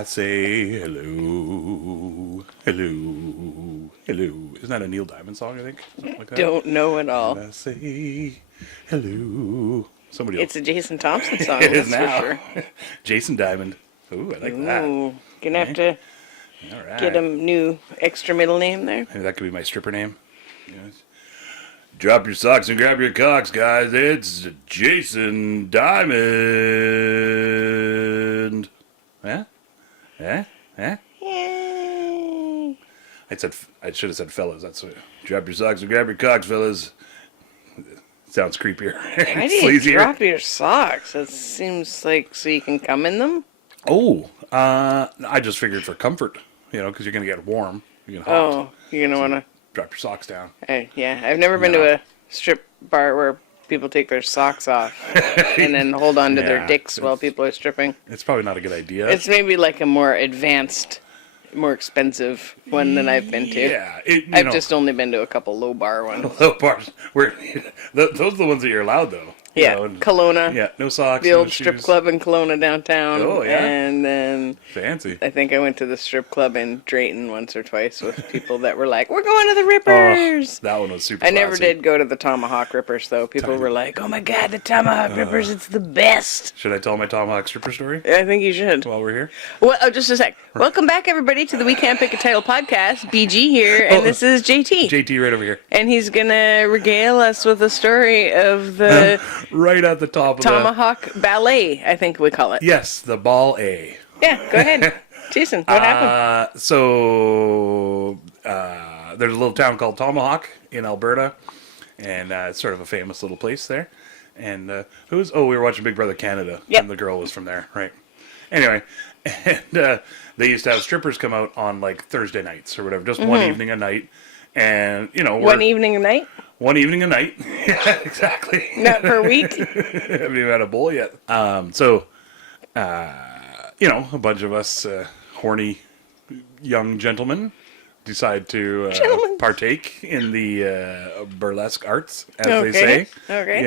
I say hello, hello, hello. Isn't that a Neil Diamond song, I think? Something like that. Don't know at all. And I say hello. Somebody else. It's a Jason Thompson song, It is that's now. for sure. Jason Diamond. Ooh, I like that. Ooh, gonna have to All right. get a new extra middle name there. Maybe that could be my stripper name. Yes. Drop your socks and grab your cocks, guys. It's Jason Diamond. Huh? Huh? Huh? Yay. I should have said fellas. That's what. Drop your socks and grab your cocks, fellas. Sounds creepier. Why do you Sleazier. drop your socks? It seems like so you can come in them. Oh, I just figured for comfort, because you're gonna get warm, you get hot. Oh, you're gonna wanna. Drop your socks down. Yeah, I've never been to a strip bar where people take their socks off and then hold on to their dicks while people are stripping. It's probably not a good idea. It's maybe like a more advanced, more expensive one than I've been to. Yeah, I've just only been to a couple low bar ones. low bars. Where those are the ones that you're allowed though. Yeah, Kelowna. Yeah, no socks. The no old strip shoes. club in Kelowna downtown. Oh, yeah? And then Fancy. I think I went to the strip club in Drayton once or twice with people that were like, "We're going to the Rippers." That one was super. I never classy. did go to the Tomahawk Rippers though. People were like, "Oh my God, the Tomahawk Rippers! It's the best." Should I tell my Tomahawk stripper story I think you should. while we're here? Well, just a sec. Welcome back, everybody, to the We Can't Pick a Title podcast. BG here, and this is JT. JT right over here. And he's gonna regale us with a story of the Right at the top of Tomahawk Ballet, I think we call it. Yes, the ball A. Yeah, go ahead. Jason, what happened? There's a little town called Tomahawk in Alberta, and it's sort of a famous little place there. And we were watching Big Brother Canada, Yep. and the girl was from there, right? Anyway, and they used to have strippers come out on like Thursday nights or whatever, just one evening a night, and One evening a night? one evening a night, yeah, exactly. Not per week? Haven't even had a bowl yet. A bunch of us horny young gentlemen decide to partake in the burlesque arts, as they say. Okay.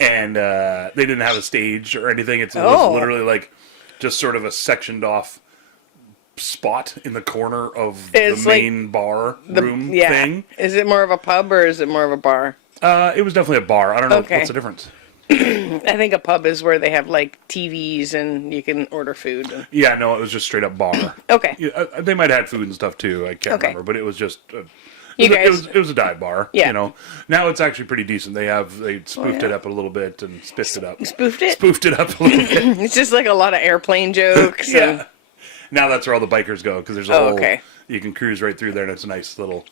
And they didn't have a stage or anything. It was literally like just sort of a sectioned off spot in the corner of the main bar room thing. Is it more of a pub or is it more of a bar? It was definitely a bar. I don't know. Okay. What's the difference? I think a pub is where they have like TVs and you can order food. Yeah, no, it was just straight up bar. Okay. Yeah, they might have had food and stuff too. I can't remember, but it was just. It was a dive bar. Yeah. Now it's actually pretty decent. They spoofed it up a little bit and spiffed it up. Spoofed it? Spoofed it up a little bit. It's just like a lot of airplane jokes. Yeah. And... Now that's where all the bikers go because there's a whole. Okay. You can cruise right through there, and it's a nice little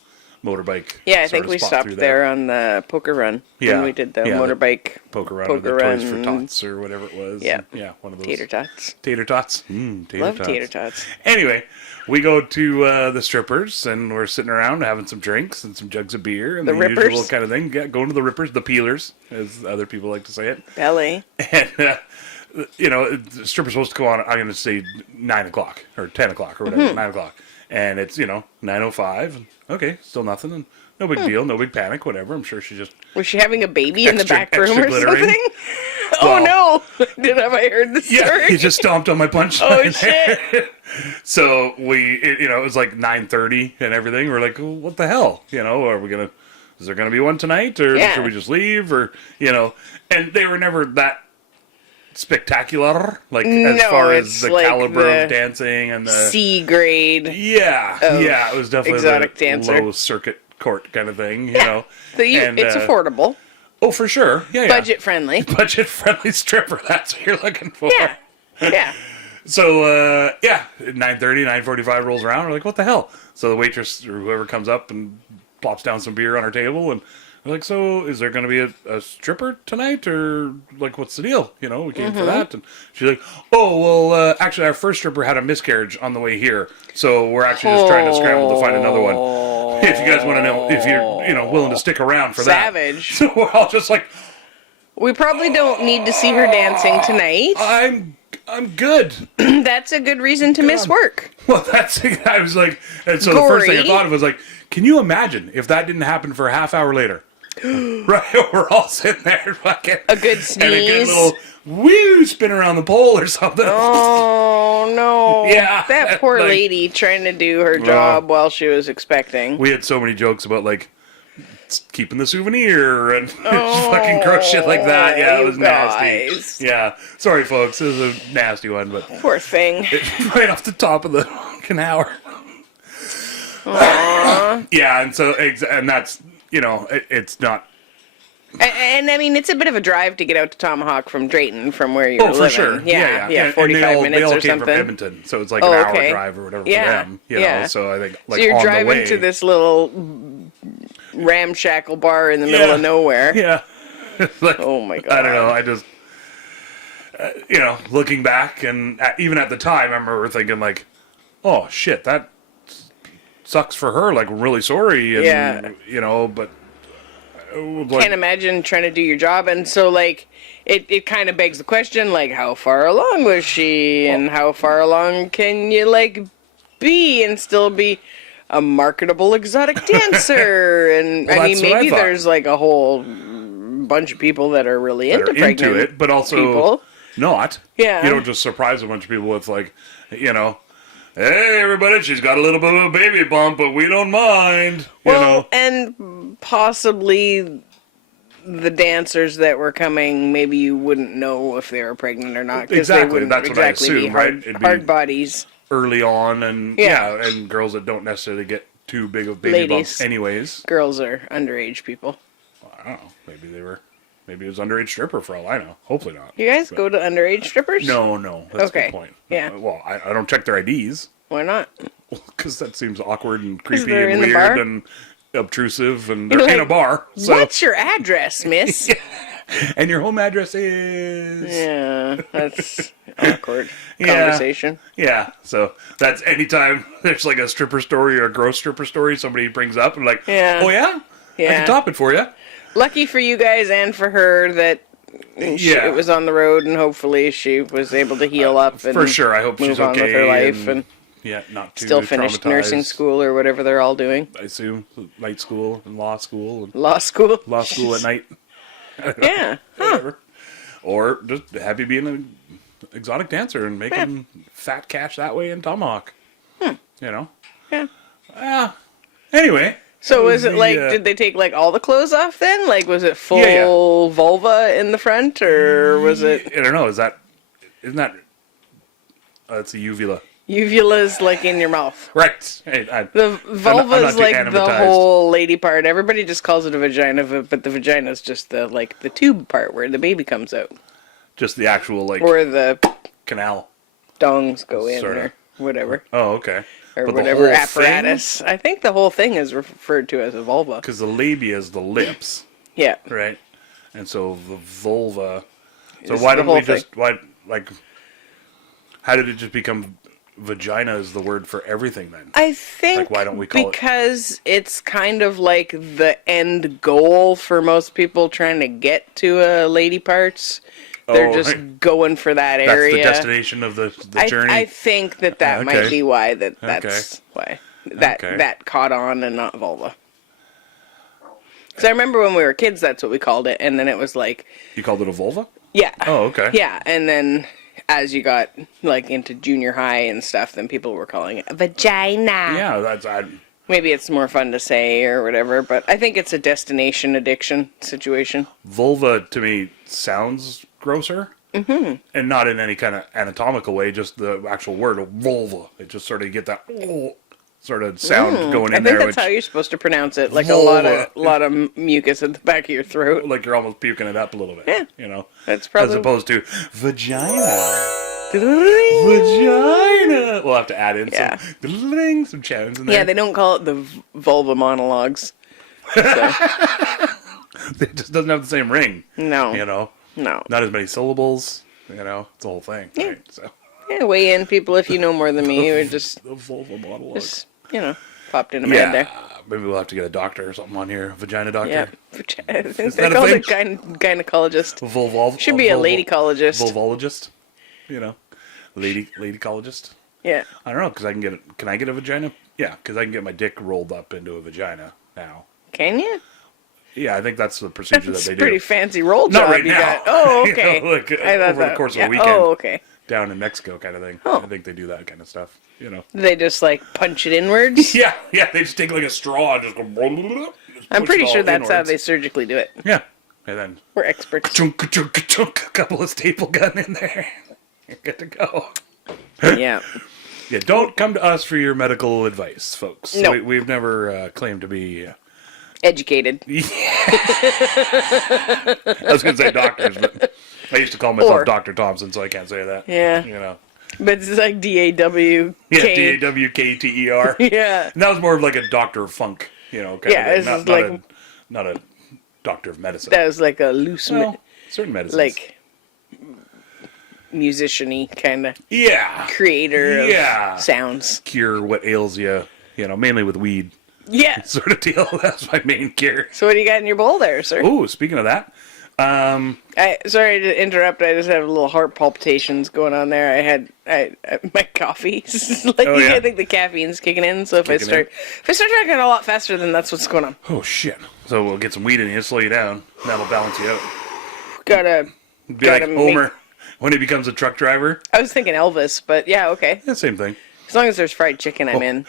motorbike. Yeah, I think we stopped there on the poker run. Yeah. When we did the motorbike poker run or the Toys for Tots or whatever it was. Yeah. Yeah, one of those. Tater tots. Tater tots. Love tater tots. Anyway, we go to the strippers and we're sitting around having some drinks and some jugs of beer and the usual kind of thing. Yeah, going to the Rippers, the peelers, as other people like to say it. Belly. And the stripper's supposed to go on. I'm going to say 9 o'clock or 10 o'clock or whatever. 9 o'clock, and it's 9:05. Okay, still nothing. And no big deal, no big panic, whatever. I'm sure she just... Was she having a baby in the back room or something? Oh, no. Have I heard the story? Yeah, he just stomped on my punchline. Oh, shit. So it was like 9:30 and everything. We're like, well, what the hell? Are we going to... Is there going to be one tonight? Or should we just leave? Or, And they were never that spectacular, as far as the caliber of dancing and the... C grade. Yeah. Yeah, it was definitely exotic the dancer. low circuit court kind of thing, So it's affordable. Oh, for sure. Yeah, budget friendly. Budget friendly stripper. That's what you're looking for. Yeah. Yeah. So 9:30, 9:45 rolls around. We're like, what the hell? So the waitress or whoever comes up and plops down some beer on our table, and we're like, so is there going to be a stripper tonight, or like what's the deal? We came for that, and she's like, oh well, actually our first stripper had a miscarriage on the way here, so we're actually just trying to scramble to find another one. If you guys want to know, if you're willing to stick around for Savage. that. So we're all just like, we probably don't need to see her dancing tonight. I'm good. That's a good reason to miss work. Well, I was like, and so the first thing I thought of was like, can you imagine if that didn't happen for a half hour later? Right, we're all sitting there fucking. A good And a good sneeze. little woo spin around the pole or something. Oh no! Yeah, that poor like- lady trying to do her job while she was expecting. We had so many jokes about like keeping the souvenir and fucking gross shit like that. Yeah, it you was guys. nasty. Yeah, sorry folks, this is a nasty one, but Poor thing. right off the top of the fucking hour. Yeah, and so and that's it's not. And I mean, it's a bit of a drive to get out to Tomahawk from Drayton, from where you're living. For sure. Yeah, And 45 minutes they all or came something. from Edmonton, so it's like an hour okay. drive or whatever Yeah, for them. You know, so I think like so you're on the driving way, to this little ramshackle bar in the middle of nowhere. Yeah. Like, Oh my god. I don't know. I just, looking back and even at the time, I remember thinking like, oh shit, that sucks for her. Like, really sorry. And, but. Like, Can't imagine trying to do your job, and so like it kind of begs the question, like, how far along was she, and how far along can you like be and still be a marketable exotic dancer? And Well, I mean, that's what I maybe thought. there's like a whole bunch of people that are really that into are pregnant into it, but also people. not. Yeah. You don't just surprise a bunch of people with like, hey everybody, she's got a little bit of a baby bump, but we don't mind. Well, and possibly the dancers that were coming, maybe you wouldn't know if they were pregnant or not. 'Cause Exactly, they wouldn't that's what I exactly be assume, right? It'd be- hard bodies. early on, and Yeah. and girls that don't necessarily get too big of baby Ladies. bumps anyways. Girls are underage people. I don't know. Maybe it was underage stripper for all I know. Hopefully not. You guys But- go to underage strippers? No, that's Okay, the point. yeah. Well, I don't check their IDs Why not? because that seems awkward and creepy they're and in the weird bar? and obtrusive, and they're You're in a like, bar. So, What's your address, miss? and your home address is Yeah, that's awkward Yeah. conversation. Yeah, so that's anytime there's like a stripper story or a gross stripper story somebody brings up and like, Yeah. oh yeah, I Yeah. can top it for you. Lucky for you guys and for her that Yeah. it was on the road, and hopefully she was able to heal up and For sure, I hope move she's on okay. with her life and yeah, not too still finished nursing traumatized. school or whatever they're all doing. I assume night school and law school and Law school. law school at night, Yeah. whatever. Or just happy being an exotic dancer and making fat cash that way in Tomahawk. Yeah. Anyway. So that was it the, like, did they take like all the clothes off then? Like, was it full Yeah. vulva in the front, or was it I don't know. Isn't that? That's a uvula. uvula's like in your mouth? Right. Hey, The vulva not is too like the animatized. whole lady part. Everybody just calls it a vagina, but the vagina is just the tube part where the baby comes out, just the actual like or the canal. dongs go in, Sorta. or whatever, Oh, okay. or But the whatever whole apparatus. I think the whole thing is referred to as a vulva. Because the labia is the lips, Yeah. right? And so the vulva. So Is why the don't we whole just how did it just become vagina is the word for everything then? I think Like, why don't we call it- because it's kind of like the end goal for most people trying to get to lady parts. They're Oh, just right. going for that That's area. the destination of the journey. I think that Okay. might be why that's why that caught on and not vulva. Because I remember when we were kids, that's what we called it, and then it was like, You called it a vulva? yeah, Oh, okay. yeah, and then as you got like into junior high and stuff, then people were calling it a vagina. Yeah, that's Maybe it's more fun to say or whatever, but I think it's a destination addiction situation. vulva to me sounds grosser. Mm-hmm. And not in any kind of anatomical way, just the actual word vulva. It just sort of get that sort of sound going I in think there, that's which how you're supposed to pronounce it, like Vulva. a lot of mucus at the back of your throat. like you're almost puking it up a little bit. Yeah. You know? That's probably As opposed to vagina. Vagina. We'll have to add in Yeah. some chants in there. Yeah, they don't call it the vulva monologues. So, It just doesn't have the same ring. no, You know, no. not as many syllables. You know, it's the whole thing. Yeah. Right? So Yeah, weigh in, people, if you know more than me, or just the vulva monologue. popped into my head there. Maybe we'll have to get a doctor or something on here. Vagina doctor. Yeah, I think Is they that a call thing? it gynecologist. Should be a ladycologist. Vulvologist. You know, ladycologist. Yeah. I don't know because I can get it. Can I get a vagina? Yeah, because I can get my dick rolled up into a vagina now. Can you? Yeah, I think that's the procedure That's that a they pretty do. fancy roll Not job right you now. got. Oh, You know, okay. like, I thought over the that- course of yeah. a weekend. Oh, okay. Down in Mexico kind of thing. Oh. I think they do that kind of stuff, you know. They just like punch it inwards. Yeah, they just take like a straw and just go... Just I'm push pretty it all sure that's how inwards. they surgically do it. Yeah. And then... We're experts. Chunk, chunk, chunk, a couple of staple gun in there. You're good to go. Yeah. Yeah, don't come to us for your medical advice, folks. No. We've never claimed to be... Educated. I was going to say doctors, but I used to call myself Or- Dr. Thompson, so I can't say that. Yeah. You know. But it's like DAWK. Yeah, DAWKTER. Yeah. And that was more of like a doctor of funk, you know, kind Yeah, of this thing. is like- Not a doctor of medicine. That was like a loose, Well, certain medicines. like, musician-y kind of yeah. creator of Yeah. sounds. Cure what ails you, you know, mainly with weed Yeah. sort of deal. That's my main cure. So what do you got in your bowl there, sir? Oh, speaking of that, Sorry to interrupt. I just have a little heart palpitations going on there. I had my coffee. Like Oh, yeah? I think the caffeine's kicking in. So if I Kicking in. start drinking a lot faster, then that's what's going on. oh shit. So we'll get some weed in you, slow you down. That'll balance you out. Gotta Be like Homer when he becomes a truck driver. I was thinking Elvis, but yeah, okay. Yeah, same thing. As long as there's fried chicken, I'm in.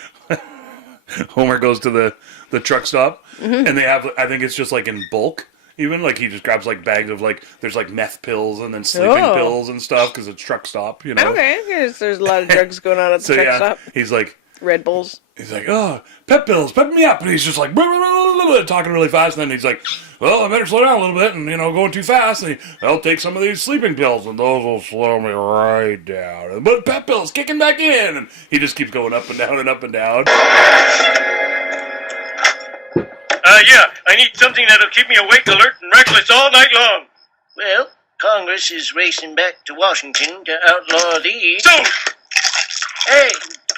Homer goes to the truck stop, Mm-hmm. and they have, I think it's just like in bulk, even, like he just grabs like bags of like, there's like meth pills and then sleeping Oh. pills and stuff, because it's truck stop, you know? Okay, there's a lot of drugs going on at the So truck yeah, stop. he's like, Red Bulls. oh, pep pills, pep me up, and he's just like, talking really fast, and then he's like, well, I better slow down a little bit, and, you know, going too fast, and I'll take some of these sleeping pills, and those will slow me right down. But pep pills kicking back in, and he just keeps going up and down and up and down. Yeah, I need something that'll keep me awake, alert, and reckless all night long. Well, Congress is racing back to Washington to outlaw these. So, Hey,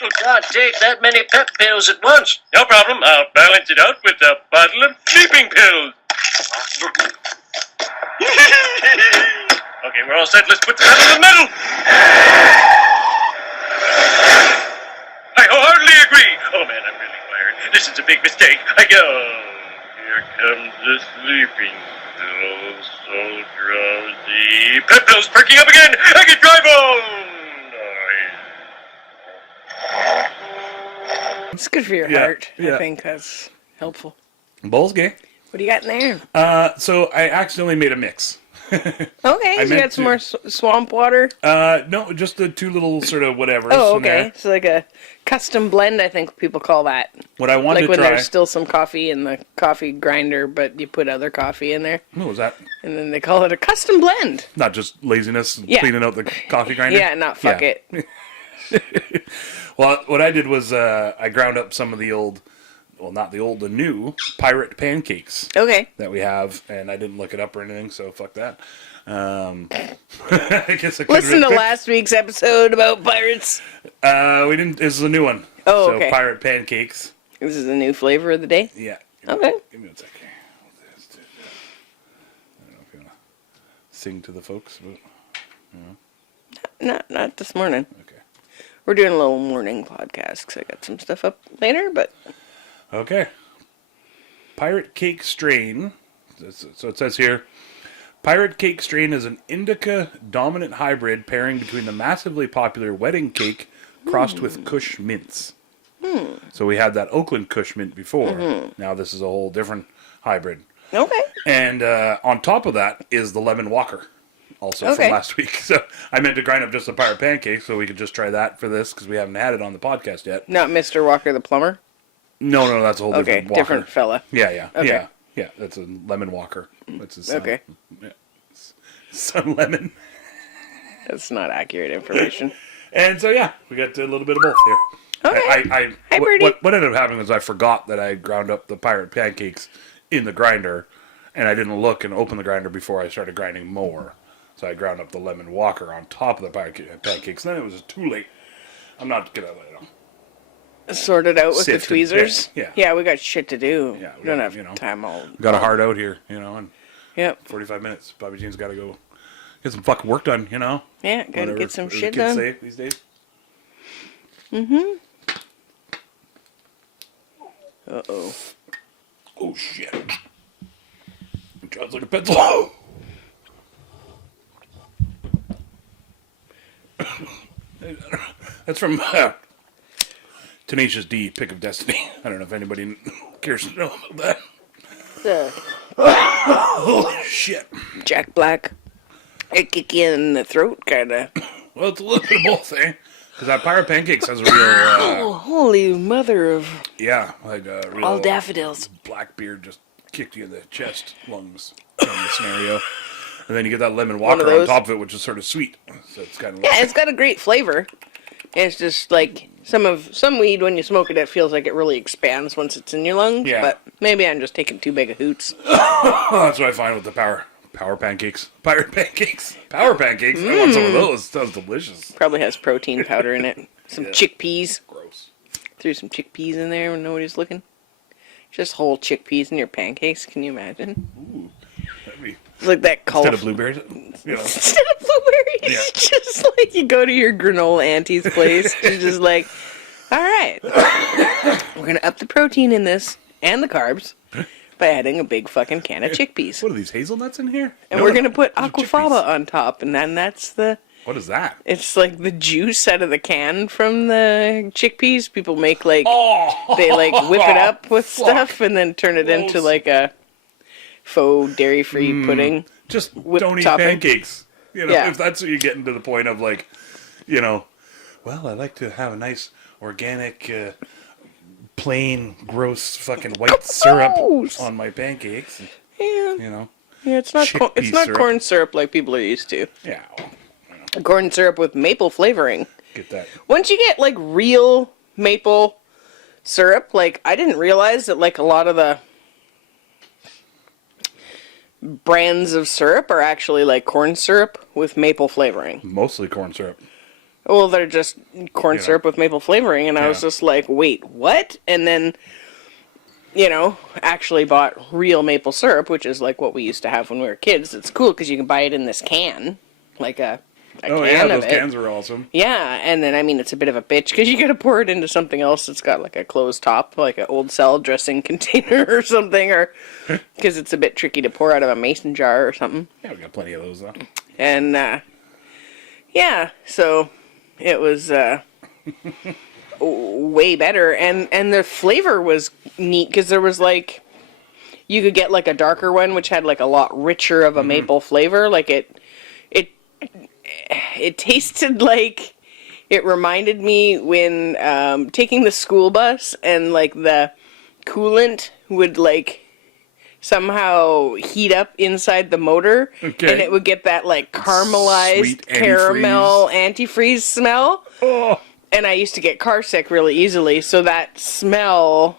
you can't take that many pep pills at once. no problem, I'll balance it out with a bottle of sleeping pills. Okay, we're all set, let's put the pedal to the metal. I wholeheartedly agree. Oh man, I'm really tired. This is a big mistake. I go. Here comes the sleeping pills, so drowsy. Pep pills perking up again. I can drive on. It's good for your Yeah, heart. yeah. I think that's helpful. Bowl's gay. What do you got in there? So I accidentally made a mix. Okay, so you meant got some to- more swamp water. No, just the two little sort of whatevers. Oh, in there. okay. So like a custom blend, I think people call that. What I wanted Like to when try. there's still some coffee in the coffee grinder, but you put other coffee in there, What was that? and then they call it a custom blend. Not just laziness and Yeah. cleaning out the coffee grinder? Yeah, not fuck Yeah. it. Well, what I did was I ground up some of the old, well, not the old, the new pirate pancakes Okay. that we have, and I didn't look it up or anything, so fuck that. I guess I could Listen to last week's episode about pirates. We didn't. This is a new one. Oh, so okay. pirate pancakes. This is the new flavor of the day. Yeah. Okay. Give me 1 second. I don't know if you want to sing to the folks, but Not this morning. okay. We're doing a little morning podcast because I got some stuff up later, but Okay. Pirate cake strain. So it says here, pirate cake strain is an indica dominant hybrid pairing between the massively popular wedding cake crossed with Kush mints. So we had that Oakland Kush mint before. Now this is a whole different hybrid. okay. And on top of that is the lemon walker, also Okay. from last week. So I meant to grind up just the pirate pancake so we could just try that for this because we haven't had it on the podcast yet. Not Mr. Walker the plumber. No, that's a whole Okay, different walker. different fella. Yeah. Okay. Yeah, that's a lemon walker. That's his son. Okay. Yeah. Son Lemon. That's not accurate information. And so, yeah, we got a little bit of both here. Okay. Hi, Birdie. What ended up happening was I forgot that I ground up the pirate pancakes in the grinder, and I didn't look and open the grinder before I started grinding more. So I ground up the lemon walker on top of the pancakes. Then it was too late. I'm not going to let it on. Sort it out with the Sift and tweezers. pick, yeah. Yeah, we got shit to do. Yeah, we don't got, have you know, time all. Got a hard out here, and Yep. 45 minutes. Bobby Jean's got to go get some fucking work done, Yeah, gotta Whatever get some the shit kids done. say these days. Uh-oh. Oh, shit. Sounds like a pencil. That's from Tenacious D, Pick of Destiny. I don't know if anybody cares to know about that. The Holy shit. Jack Black. It kick you in the throat, kind of. Well, it's a little bit of both, eh? Because that Pirate Pancakes has a real, Oh, holy mother of yeah, like a real all daffodils. Blackbeard just kicked you in the chest, lungs, kind of scenario. And then you get that lemon One walker of on those. top of it, which is sort of sweet. So it's kind of like, Yeah, it's got a great flavor. It's just like some weed, when you smoke it, it feels like it really expands once it's in your lungs. Yeah. But maybe I'm just taking too big a hoots. oh, that's what I find with the power pancakes. Pirate pancakes. Power pancakes. I want some of those. Sounds delicious. Probably has protein powder in it. Some Yeah. chickpeas. Gross. Threw some chickpeas in there when nobody's looking. Just whole chickpeas in your pancakes. Can you imagine? That'd be, It's like that instead colorful. of blueberries, you know. Instead of blueberries, Yeah. it's just like you go to your granola auntie's place. You're just like, all right, we're gonna up the protein in this and the carbs by adding a big fucking can of chickpeas, What are these hazelnuts in here? and No, we're no, gonna put those are aquafaba chickpeas. on top, and then that's the. What is that? It's like the juice out of the can from the chickpeas. People make like Oh, they like whip it up with fuck. stuff and then turn it into Gross. like a faux dairy-free pudding. Just whipped don't eat topping. pancakes. You know, Yeah. if that's what you're getting to the point of like, you know, well, I like to have a nice organic, plain, gross fucking white syrup Gross. on my pancakes. Yeah, You know, yeah. It's not Chickpea syrup. corn syrup like people are used to. yeah, Corn syrup with maple flavoring. get that. Once you get like real maple syrup, like I didn't realize that like a lot of the brands of syrup are actually like corn syrup with maple flavoring. Mostly corn syrup. Well, they're just corn You know. syrup with maple flavoring, and I was Yeah. just like, wait, what? And then, actually bought real maple syrup, which is like what we used to have when we were kids. It's cool because you can buy it in this can, like a Oh can yeah, of those it. cans are awesome. Yeah, and then, I mean, it's a bit of a bitch because you gotta pour it into something else that's got like a closed top, like an old salad dressing container or something, or because it's a bit tricky to pour out of a mason jar or something. Yeah, we got plenty of those though. And, yeah, so it was, way better. And the flavor was neat because there was like, you could get like a darker one, which had like a lot richer of a maple flavor. Like it tasted like, it reminded me when, taking the school bus and like the coolant would like somehow heat up inside the motor, Okay. and it would get that like caramelized Sweet caramel antifreeze smell. Oh, And I used to get car sick really easily, so that smell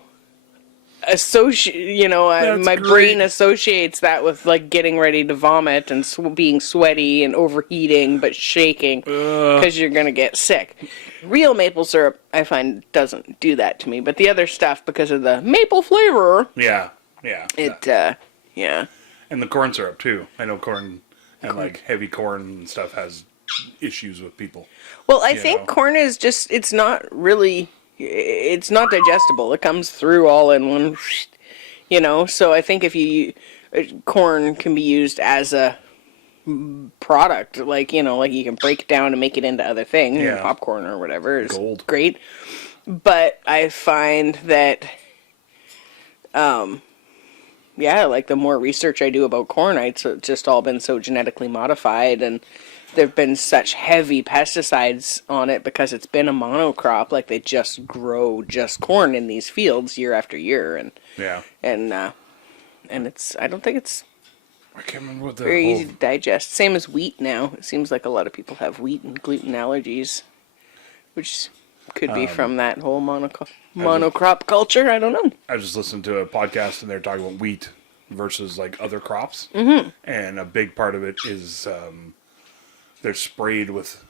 That's my great. brain associates that with like getting ready to vomit and being sweaty and overheating but shaking because you're gonna get sick. Real maple syrup, I find, doesn't do that to me, but the other stuff, because of the maple flavor, yeah. yeah. And the corn syrup too. I know corn and like heavy corn and stuff has issues with people. Well, I You think know. corn is just, it's not digestible. It comes through all in one, so I think if corn can be used as a product, like you can break it down and make it into other things, Yeah. popcorn or whatever is Gold. great. But I find that, like the more research I do about corn, it's just all been so genetically modified, and there've been such heavy pesticides on it because it's been a monocrop. Like they just grow just corn in these fields year after year, and Yeah. it's, I don't think it's I can't remember what the very whole, easy to digest. Same as wheat now. It seems like a lot of people have wheat and gluten allergies, which could be from that whole monocrop culture. I don't know. I just listened to a podcast and they're talking about wheat versus like other crops. Mm-hmm. And a big part of it is they're sprayed with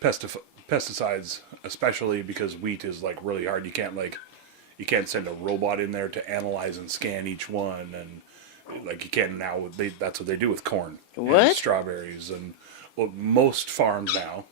pesticides, especially because wheat is like really hard. You can't send a robot in there to analyze and scan each one, and like you can now. That's what they do with corn and What? strawberries, and most farms now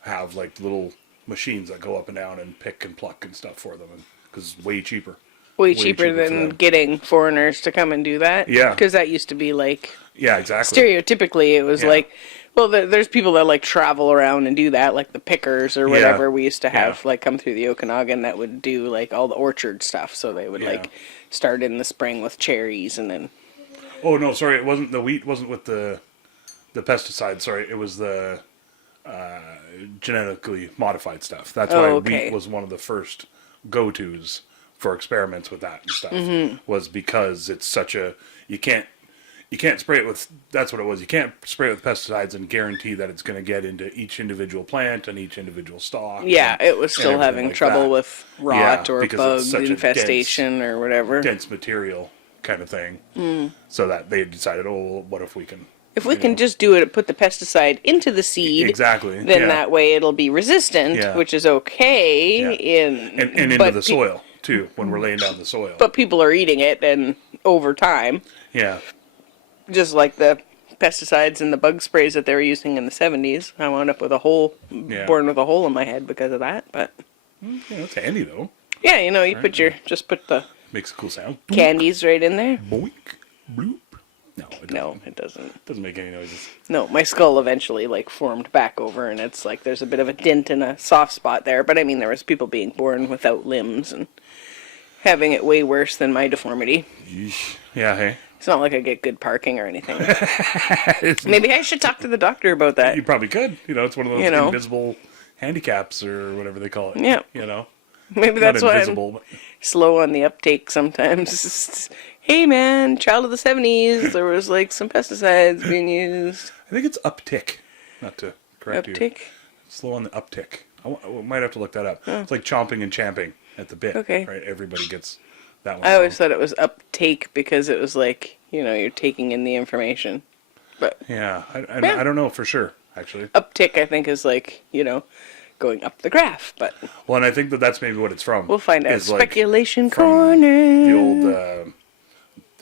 have like little machines that go up and down and pick and pluck and stuff for them, because it's way cheaper. Way cheaper for than them. getting foreigners to come and do that. Yeah. Because that used to be like, Yeah, exactly. stereotypically, it was Yeah. like, well, there's people that like travel around and do that, like the pickers or whatever we used to have, Yeah. like come through the Okanagan that would do like all the orchard stuff. So they would like start in the spring with cherries and then. Oh no, sorry, it wasn't the wheat. Wasn't with the pesticide. Sorry, it was the genetically modified stuff. That's why okay. wheat was one of the first go-tos for experiments with that and stuff. Mm-hmm. Was because it's such a you can't spray it with. That's what it was. You can't spray it with pesticides and guarantee that it's going to get into each individual plant and each individual stalk. Yeah, and, it was still and having like trouble that. with rot or because bug it's such a infestation or whatever. dense material kind of thing. So that they decided, oh, well, what if we can? If we can just do it, put the pesticide into the seed, Exactly. then that way it'll be resistant, Yeah. which is okay. Yeah. In and into but the soil too when we're laying down the soil. But people are eating it, and over time, Yeah. just like the pesticides and the bug sprays that they were using in the 70s, I wound up with born with a hole in my head because of that. But Yeah, it's handy though. yeah, you know, you put the Makes a cool sound. candies right in there. Boink, bloop. No, it doesn't. No, it doesn't. Doesn't make any noises. No, my skull eventually like formed back over, and it's like there's a bit of a dent and a soft spot there. But I mean, there was people being born without limbs and having it way worse than my deformity. Yeesh. Yeah, hey. It's not like I get good parking or anything. Maybe I should talk to the doctor about that. You probably could. You know, it's one of those You know. invisible handicaps or whatever they call it. Yeah. You know, Maybe not that's why I'm invisible. But slow on the uptake sometimes. Hey man, child of the 70s, there was like some pesticides being used. I think it's uptick. Not to correct you. Uptick? Slow on the uptick. I might have to look that up. It's like chomping and champing at the bit. Okay. Right? Everybody gets that one. I always wrong. thought it was uptake because it was like, you know, you're taking in the information. But Yeah. Yeah. I don't know for sure, actually. uptick, I think, is like, you know, going up the graph. But Well, and I think that's maybe what it's from. we'll find out. Is like Speculation from corner. The old,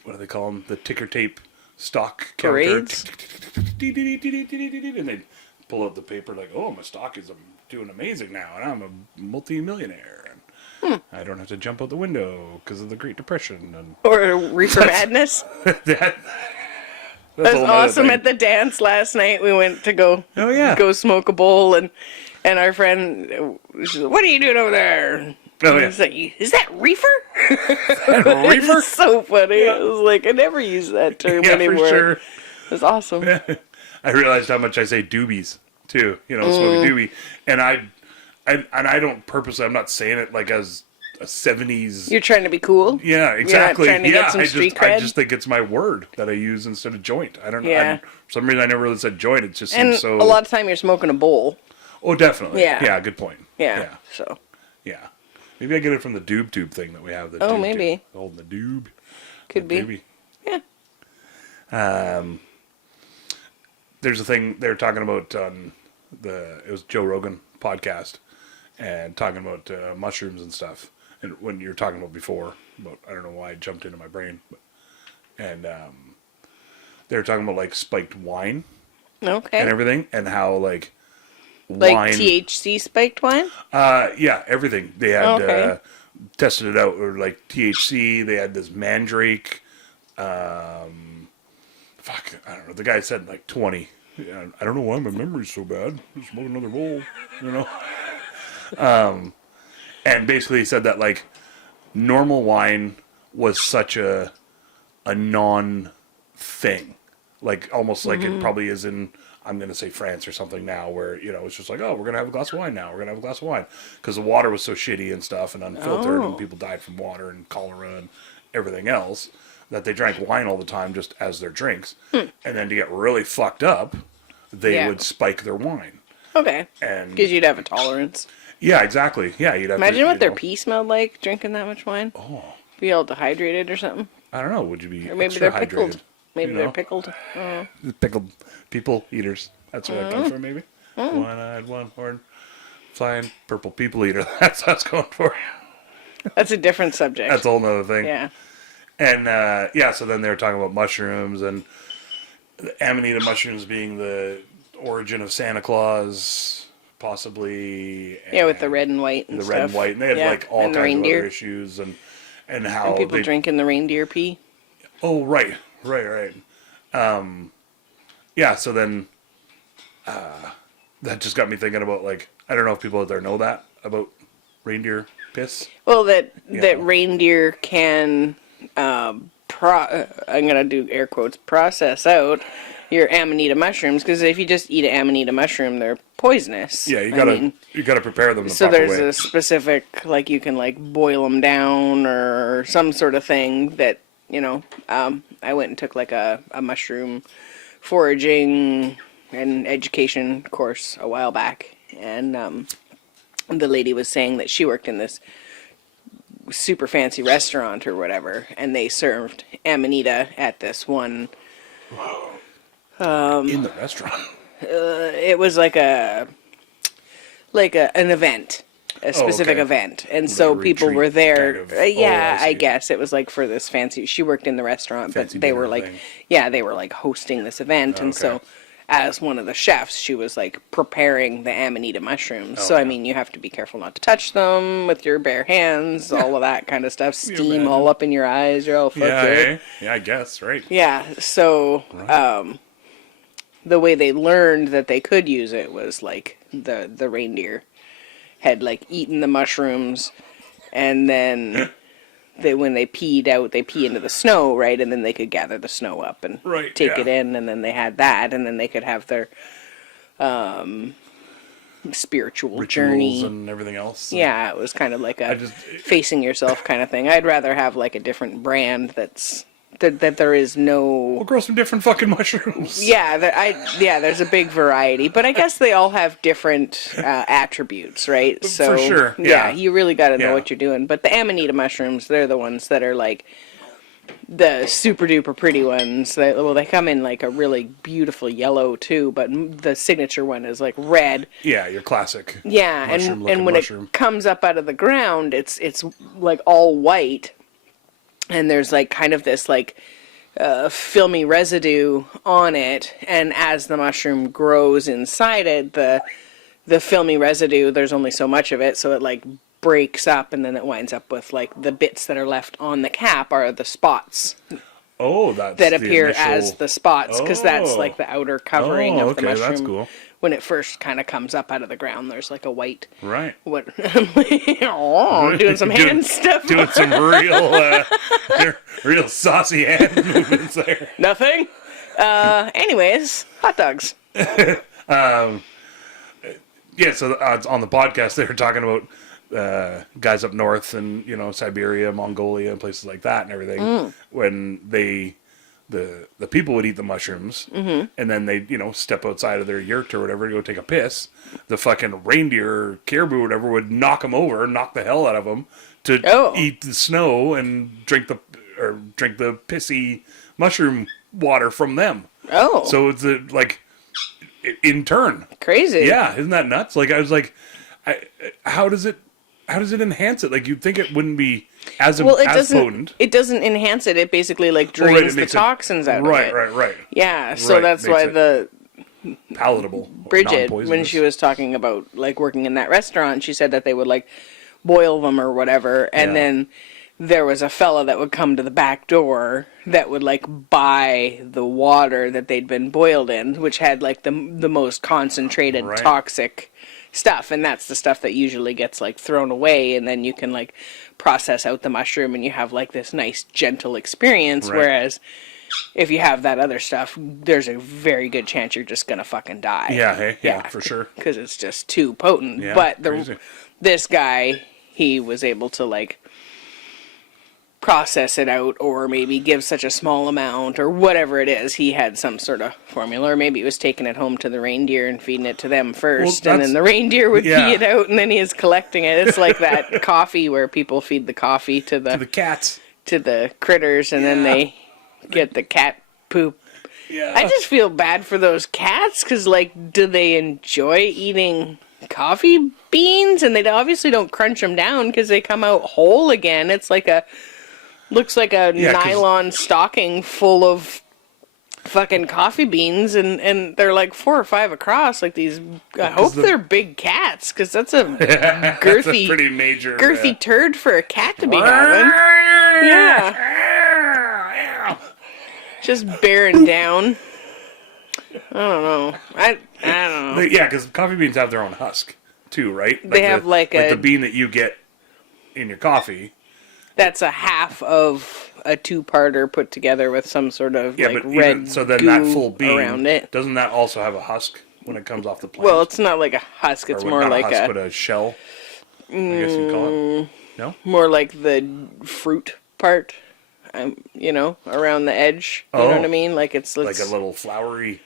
what do they call them? The ticker tape stock Parades? counter. And they pull out the paper like, oh, my stock is doing amazing now, and I'm a multi-millionaire. And I don't have to jump out the window because of the Great Depression. And Or reefer madness. that, That a was whole nother awesome thing. at the dance last night. We went to go smoke a bowl, and our friend, she's like, what are you doing over there? Oh, I yeah. was like, is that reefer? Reefer? It's so funny. I was like, I never use that term Yeah, anymore. for sure. It's awesome. I realized how much I say doobies too. You know, smoke a doobie, and I don't purposely. I'm not saying it like as a 70s. You're trying to be cool? Yeah, exactly. trying to yeah, get some street I cred? just think it's my word that I use instead of joint. I don't know. Yeah. For some reason, I never really said joint. It just And seems so. a lot of time you're smoking a bowl. Oh, definitely. Yeah. Yeah. Good point. Yeah. So, Yeah. Maybe I get it from the doob tube thing that we have. The Oh, doob maybe. Tube. Holding the doob. could The be. doobie. Yeah. There's a thing they were talking about on it was Joe Rogan podcast and talking about mushrooms and stuff. And when you were talking about before, I don't know why it jumped into my brain, and they were talking about like spiked wine Okay. and everything, and how like Like THC spiked wine? yeah, everything they had Okay. tested it out, or like THC. They had this mandrake. Fuck, I don't know. The guy said like 20. Yeah, I don't know why my memory's so bad. Just smoke another bowl, you know. And basically he said that like normal wine was such a non thing, like almost like it probably is in, I'm going to say France or something now, where, you know, it's just like, oh, we're going to have a glass of wine now. We're going to have a glass of wine. Because the water was so shitty and stuff and unfiltered, and people died from water and cholera and everything else, that they drank wine all the time just as their drinks. And then to get really fucked up, they would spike their wine. Okay. And Because you'd have a tolerance. yeah, exactly. Yeah, you'd have Imagine to, what you their know, pee smelled like drinking that much wine. Oh, Be all dehydrated or something. I don't know. Would you be Or maybe extra they're pickled. hydrated? Maybe You they're know? pickled. Oh. Pickled people eaters. That's where that comes from, maybe. One-eyed, one-horned, flying purple people eater. That's what I was going for. That's a different subject. That's a whole nother thing. Yeah. And yeah, so then they were talking about mushrooms and the amanita mushrooms being the origin of Santa Claus, possibly. Yeah, with the and red and white and the stuff. red and white, and they had like all and kinds the of reindeer. other issues, and and how People they drinking the reindeer pee. Oh, right. Yeah, so then that just got me thinking about, like, I don't know if people out there know that about reindeer piss. Well, that Yeah. reindeer can, I'm gonna do air quotes, process out your amanita mushrooms, because if you just eat an amanita mushroom, they're poisonous. Yeah, you I gotta mean, you gotta prepare them the so proper there's way. a specific, like, you can, like, boil them down or some sort of thing that, you know, I went and took, like, a mushroom foraging and education course a while back, and the lady was saying that she worked in this super fancy restaurant or whatever, and they served amanita at this one. In the restaurant. It was like an event, a specific okay. event, and Like so a people retreat were there. kind of. Yeah, I I see. guess it was like for this fancy. She worked in the restaurant, Fancy but they were dinner like, thing. yeah, they were like hosting this event, and so Okay. as one of the chefs, she was like preparing the amanita mushrooms. So I yeah. mean, you have to be careful not to touch them with your bare hands, all of that kind of stuff. Steam imagine? all up in your eyes. You're all fucked Yeah, up. eh? Yeah, I guess, right. Yeah, so the way they learned that they could use it was like the reindeer had like eaten the mushrooms, and then when they peed out, they pee into the snow, right? And then they could gather the snow up and Right, take yeah. it in, and then they had that, and then they could have their spiritual Rituals journey. and everything else. Yeah, it was kind of like a just- facing yourself kind of thing. I'd rather have like a different brand that there is no. We'll grow some different fucking mushrooms. Yeah, there's a big variety, but I guess they all have different attributes, right? So For sure, yeah, yeah. you really got to know Yeah. what you're doing. But the amanita mushrooms, they're the ones that are like the super duper pretty ones. They come in like a really beautiful yellow too, but the signature one is like red. Yeah, your classic. Yeah, mushroom-looking and when mushroom. it comes up out of the ground, it's like all white, and there's like kind of this like filmy residue on it, and as the mushroom grows inside it, the filmy residue, there's only so much of it, so it like breaks up, and then it winds up with like the bits that are left on the cap are the spots Oh, that's that the appear initial... as the spots, because that's Oh. like the outer covering Oh, of the okay, mushroom. that's cool. When it first kind of comes up out of the ground, there's like a white. Right. What? Doing some hand stuff. Doing some real saucy hand movements there. Nothing. Anyways, hot dogs. Yeah, so on the podcast they were talking about guys up north and, you know, Siberia, Mongolia, and places like that and everything, when the people would eat the mushrooms, and then they, you know, step outside of their yurt or whatever to go take a piss. The fucking reindeer or caribou or whatever would knock them over, knock the hell out of them to eat the snow and drink the pissy mushroom water from them. Oh, So it's like in turn. crazy. Yeah, isn't that nuts? Like I was like, how does it enhance it? Like you'd think it wouldn't be as Well, it as doesn't. potent. It doesn't enhance it. It basically like Oh, right, drains it the makes it- toxins out Right, of it. right. Yeah. So Right, that's makes why it the Palatable. Bridget, when she was talking about like working in that restaurant, she said that they would like boil them or whatever, and Yeah. then there was a fella that would come to the back door that would like buy the water that they'd been boiled in, which had like the most concentrated Right. toxic stuff, and that's the stuff that usually gets like thrown away, and then you can like process out the mushroom and you have like this nice gentle experience. Right. Whereas if you have that other stuff, there's a very good chance you're just gonna fucking die. Yeah, hey, yeah, for sure. Because it's just too potent. Yeah, but crazy. this guy, he was able to like process it out, or maybe give such a small amount, or whatever it is. He had some sort of formula, or maybe he was taking it home to the reindeer and feeding it to them first, and then that's- the reindeer would yeah. pee it out, and then he is collecting it. It's like that coffee where people feed the coffee to The cats. the critters, and then they get the cat poop. Yeah. I just feel bad for those cats, because, like, do they enjoy eating coffee beans? And they obviously don't crunch them down because they come out whole again. It's like looks like a Yeah, 'cause- nylon stocking full of fucking coffee beans, and they're like 4 or 5 across. Like these, I hope they're big cats, because that's a That's a pretty major girthy turd for a cat to be having. Yeah. Just bearing down. I don't know. I don't know. Yeah, because coffee beans have their own husk too, right? They have like the bean that you get in your coffee. That's a half of a 2-parter put together with some sort of like red so then goo that full bean around it. Doesn't that also have a husk when it comes off the plant? Well, it's not like a husk. It's more not like a husk, but a shell. I guess you'd call it. No, more like the fruit part. Around the edge. You know what I mean? Like it's like a little flowery,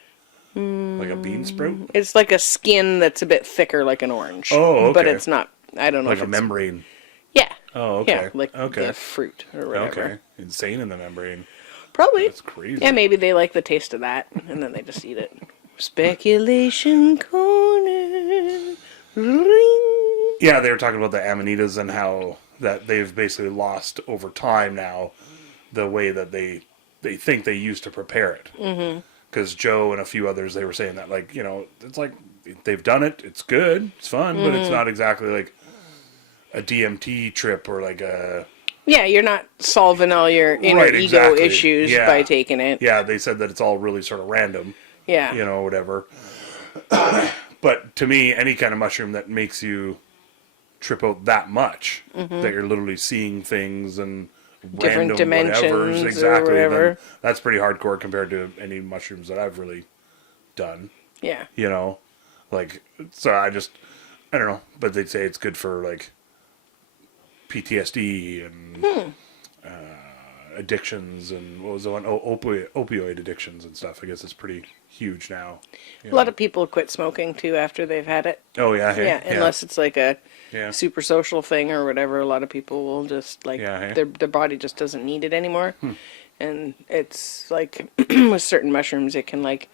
like a bean sprout. It's like a skin that's a bit thicker, like an orange. Oh, okay. But it's not. I don't know. Like if a it's, membrane. Yeah. Oh, okay. Yeah, like the fruit or whatever. Okay. Insane in the membrane. Probably. That's crazy. Yeah, maybe they like the taste of that, and then they just eat it. Speculation corner. Ring. Yeah, they were talking about the amanitas and how that they've basically lost over time now the way that they think they used to prepare it. Mm-hmm. Because Joe and a few others, they were saying that, like, it's like they've done it. It's good. It's fun, but it's not exactly like a DMT trip or like a... Yeah, you're not solving all your inner ego issues by taking it. Yeah, they said that it's all really sort of random. Yeah. Whatever. But to me, any kind of mushroom that makes you trip out that much, that you're literally seeing things and different random dimensions whatevers, exactly, or whatever. then that's pretty hardcore compared to any mushrooms that I've really done. Yeah. Like, so I don't know, but they'd say it's good for like PTSD and addictions and what was the one? Opioid addictions and stuff. I guess it's pretty huge now. A lot of people quit smoking too after they've had it. Oh yeah, hey, yeah. Unless it's like a yeah. super social thing or whatever. A lot of people will just like their body just doesn't need it anymore. And it's like with certain mushrooms, it can like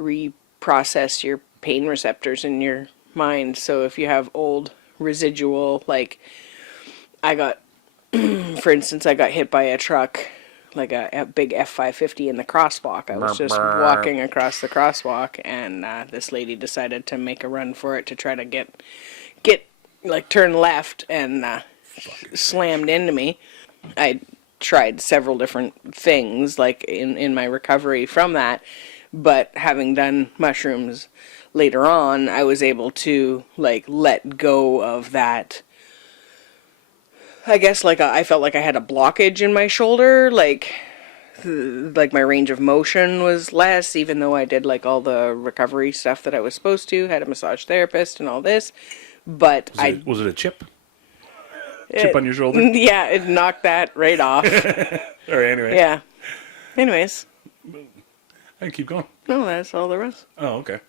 reprocess your pain receptors in your mind. So if you have old residual, like I got, for instance, I got hit by a truck, like a big F-550 in the crosswalk. I was just walking across the crosswalk, and this lady decided to make a run for it to try to get like turn left, and slammed into me. I tried several different things, like in my recovery from that, but having done mushrooms later on, I was able to like let go of that. I guess like I felt like I had a blockage in my shoulder, like my range of motion was less, even though I did like all the recovery stuff that I was supposed to, had a massage therapist and all this. But was it a chip? Chip on your shoulder? Yeah, it knocked that right off. Or anyway. Yeah. Anyways. Hey, keep going. No, that's all there was. Oh, okay.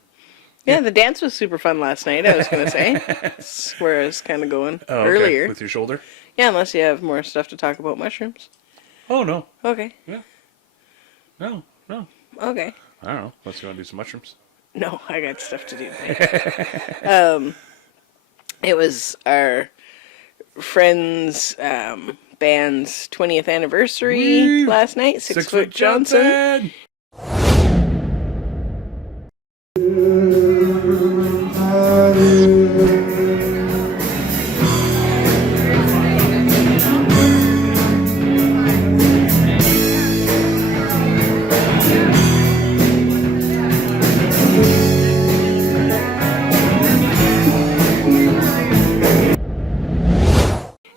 Yeah, the dance was super fun last night, I was going to say. That's where I was kind of going earlier. With your shoulder? Yeah, unless you have more stuff to talk about mushrooms. Oh, no. Okay. Yeah. No. Okay. I don't know. Unless you want to do some mushrooms. No, I got stuff to do tonight. It was our friend's band's 20th anniversary last night. 6 Foot Johnson.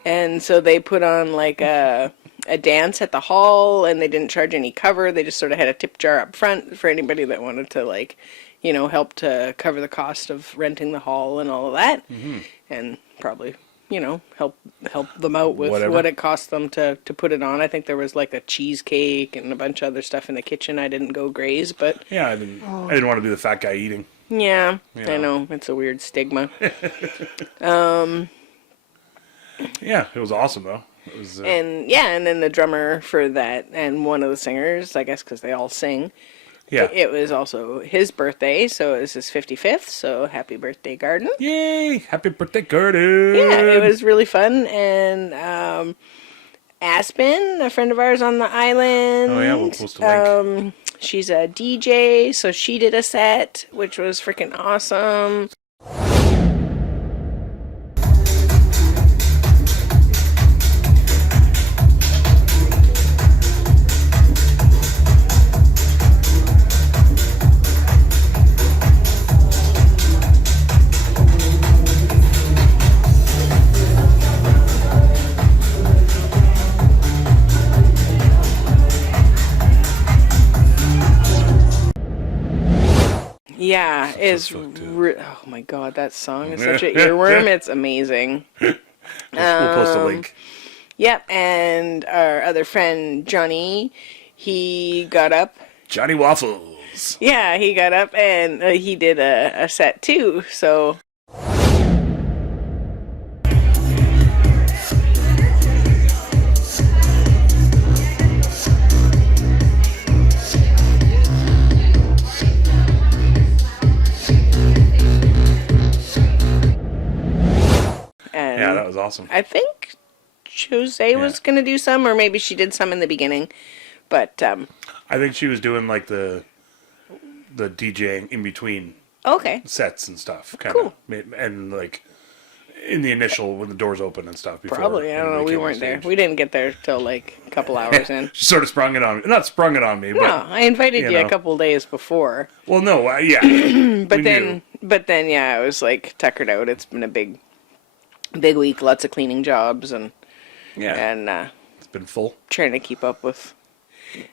And so they put on like a dance at the hall, and they didn't charge any cover. They just sort of had a tip jar up front for anybody that wanted to like, help to cover the cost of renting the hall and all of that. Mm-hmm. And probably, help them out with what it cost them to put it on. I think there was like a cheesecake and a bunch of other stuff in the kitchen. I didn't go graze, but yeah, I didn't want to be the fat guy eating. Yeah, I know. It's a weird stigma. Yeah, it was awesome though. It was, and then the drummer for that and one of the singers, I guess because they all sing. Yeah. It was also his birthday, so it was his 55th, so happy birthday, Garden. Yay! Happy birthday, Garden! Yeah, it was really fun, and Aspen, a friend of ours on the island. Oh yeah, we'll post a link. She's a DJ, so she did a set, which was freaking awesome. Yeah, oh my god, that song is such an earworm. It's amazing. We'll post a link. Yep, and our other friend Johnny, he got up. Johnny Waffles. Yeah, he got up and he did a set too. So. Yeah, that was awesome. I think Jose was going to do some, or maybe she did some in the beginning. But I think she was doing like the DJing in between sets and stuff. Cool. And like in the initial, when the doors open and stuff. Before probably. I don't know. We weren't there. We didn't get there till like a couple hours in. She sort of sprung it on me. Not sprung it on me, but. No, I invited you a couple days before. Well, no, yeah. but then, yeah, I was like tuckered out. It's been a big week, lots of cleaning jobs, and it's been full. Trying to keep up with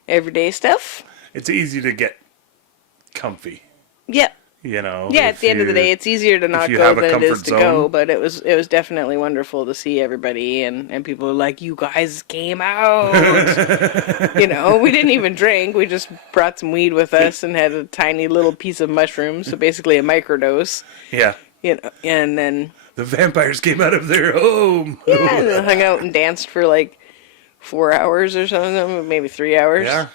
everyday stuff. It's easy to get comfy. Yep. You know. Yeah, at the end of the day, it's easier to not go than it is to go. But it was definitely wonderful to see everybody, and people were like, "You guys came out." We didn't even drink. We just brought some weed with us and had a tiny little piece of mushroom, so basically a microdose. Yeah. And then the vampires came out of their home. Yeah, and then hung out and danced for like 4 hours or something, maybe 3 hours. Yeah.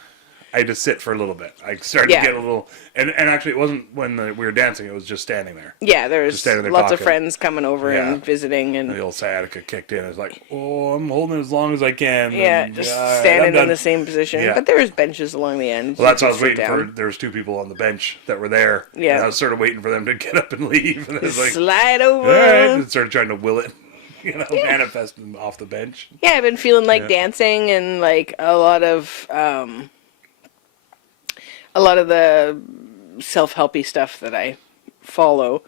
I had to sit for a little bit. I started to get a little... And actually, it wasn't when we were dancing. It was just standing there. Yeah, there was lots of friends coming over and visiting. And the old sciatica kicked in. It was like, I'm holding it as long as I can. Yeah, just standing in the same position. Yeah. But there was benches along the end. Well, that's what I was waiting for. There was 2 people on the bench that were there. Yeah. And I was sort of waiting for them to get up and leave. And I was like... Slide over. All right. And started trying to will it. Manifest them off the bench. Yeah, I've been feeling like dancing and like a lot of the self-helpy stuff that I follow.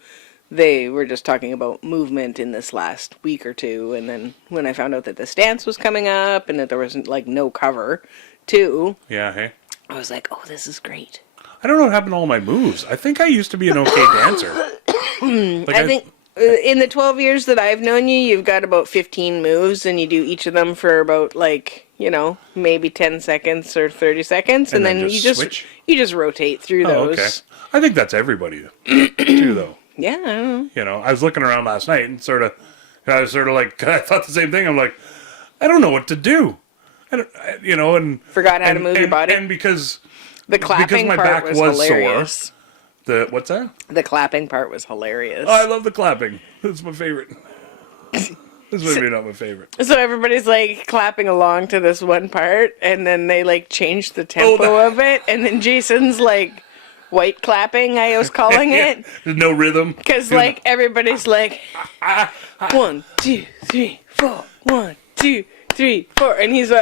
They were just talking about movement in this last week or two, and then when I found out that this dance was coming up and that there wasn't like no cover too, I was like, oh, this is great. I don't know what happened to all my moves. I think I used to be an okay dancer. I think in the 12 years that I've known you, you've got about 15 moves, and you do each of them for about maybe 10 seconds or 30 seconds, and then you just rotate through those. Okay. I think that's everybody too, though. Yeah, I don't know. I was looking around last night and I thought the same thing. I'm like, I don't know what to do. And forgot how to move your body. And because the clapping my part back was hilarious. Sore. What's that? The clapping part was hilarious. Oh, I love the clapping. That's my favorite. This is maybe not my favorite. So everybody's like clapping along to this one part, and then they like change the tempo of it, and then Jason's like white clapping, I was calling it. There's no rhythm. Because like everybody's like 1, 2, 3, 4, 1, 2, 3, 4, and he's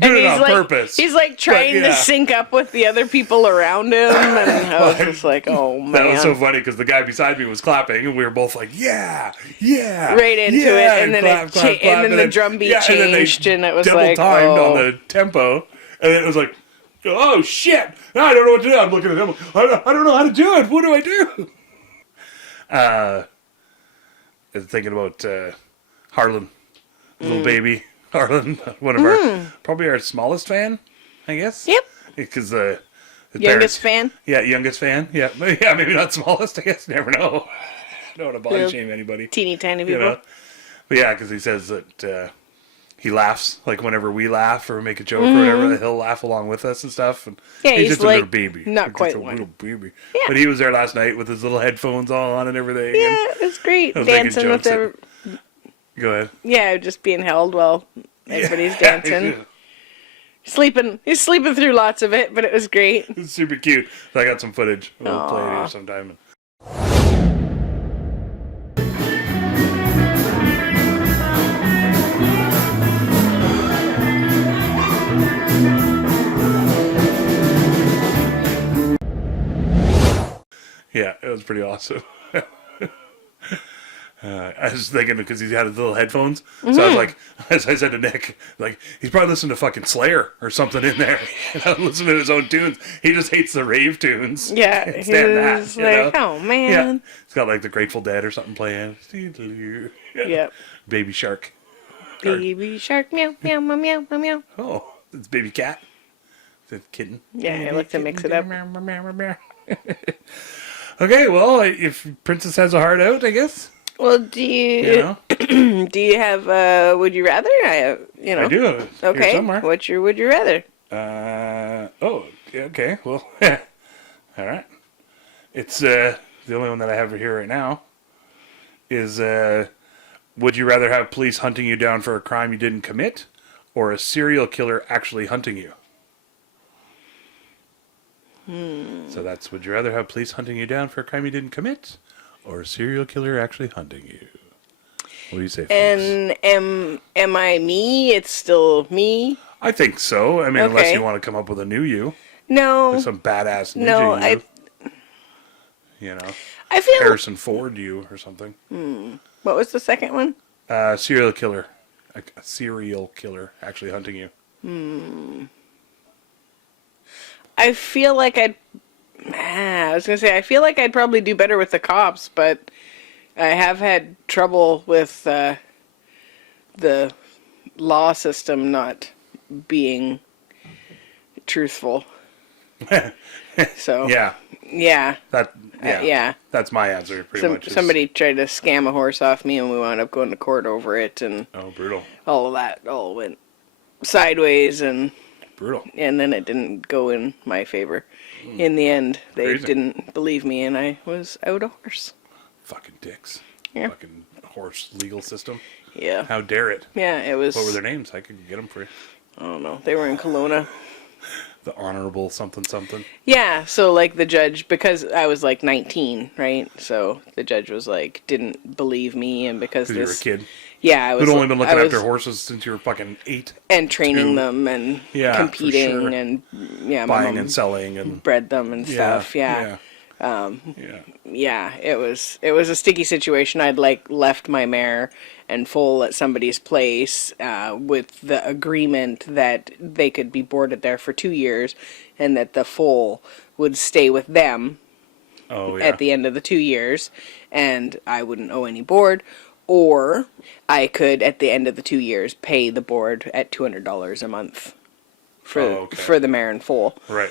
Doing it on purpose. He's like trying to sync up with the other people around him, and I was just like, oh man. That was so funny because the guy beside me was clapping, and we were both like, yeah, right into it, and then and then the drum beat changed, and it was like double-timed on the tempo, and then it was like, oh shit, I don't know what to do. I'm looking at him, I don't know how to do it. What do I do? I was thinking about Harlan. Little baby Harlan, one of probably our smallest fan, I guess. Yep. Because the youngest fan. Yeah, youngest fan. Yeah, maybe not smallest. I guess. Never know. I don't want to body shame anybody. Teeny tiny people. But yeah, because he says that he laughs like whenever we laugh or make a joke or whatever, he'll laugh along with us and stuff. And he's just like a little baby, not quite one. Little baby. Yeah. But he was there last night with his little headphones on and everything. Yeah, it was great. Dancing with the. Go ahead. Yeah, just being held while everybody's dancing. He's sleeping through lots of it, but it was great. It's super cute. So I got some footage. We'll play it here sometime. Yeah, it was pretty awesome. I was thinking because he had his little headphones, so I was like, as I said to Nick, like he's probably listening to fucking Slayer or something in there. And I was listening to his own tunes. He just hates the rave tunes. Yeah, Can't he's stand that, you like, know? oh man. Yeah, it's got like the Grateful Dead or something playing. Yep. Baby Shark. Baby shark, meow, meow, meow, meow, meow, meow. Oh, it's Baby Cat. The kitten. Yeah, I like to mix it up. Okay, well, if Princess has a heart out, I guess. Well, do you, You know, do you have would you rather? I have, you know. I do have it here Okay. somewhere. What's your would you rather? Oh, okay. Well, all right. It's the only one that I have here right now. Is would you rather have police hunting you down for a crime you didn't commit, or a serial killer actually hunting you? So that's, would you rather have police hunting you down for a crime you didn't commit, or a serial killer actually hunting you? What do you say, folks? And am I me? It's still me. I think so. I mean, unless Okay. you want to come up with a new you, No. like some badass ninja No, you. You know, I feel. Harrison Ford you or something. What was the second one? Serial killer. A serial killer actually hunting you. I feel like I was gonna say I feel like I'd probably do better with the cops, but I have had trouble with the law system not being truthful. So Yeah. yeah, Yeah. That's my answer, pretty much. is- somebody tried to scam a horse off me, and we wound up going to court over it, and Oh, brutal. all of that all went sideways, and Brutal. then it didn't go in my favor. In the end, they Crazy. didn't believe me, and I was out a horse. Fucking dicks. Yeah. Fucking horse legal system. Yeah. How dare it? Yeah, it was. What were their names? I could get them for you. I don't know. They were in Kelowna. The Honorable something something. Yeah, so like the judge, because I was like 19, right? So the judge was like, didn't believe me, and because Because you were a this. kid. Yeah, I was. Who'd only been looking I was- after horses since you were fucking 8. and training two. them and Yeah, for competing sure. and yeah, my Buying mom and selling and bred them and stuff. Yeah. Yeah, it was a sticky situation. I'd like left my mare and foal at somebody's place with the agreement that they could be boarded there for 2 years, and that the foal would stay with them Oh, yeah. at the end of the 2 years, and I wouldn't owe any board. Or I could, at the end of the 2 years, pay the board at $200 a month for okay. for the mare and foal. Right.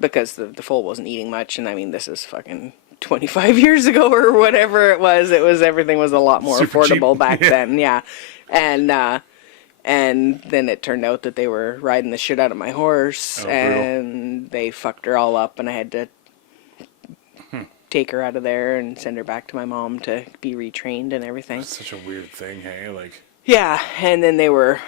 Because the foal wasn't eating much, and I mean, this is fucking 25 years ago or whatever it was. Everything was a lot more Super affordable cheap. back Yeah. then, yeah. And then it turned out that they were riding the shit out of my horse, Oh, brutal. and they fucked her all up, and I had to take her out of there and send her back to my mom to be retrained and everything. It's such a weird thing, hey? Like, Yeah, and then they were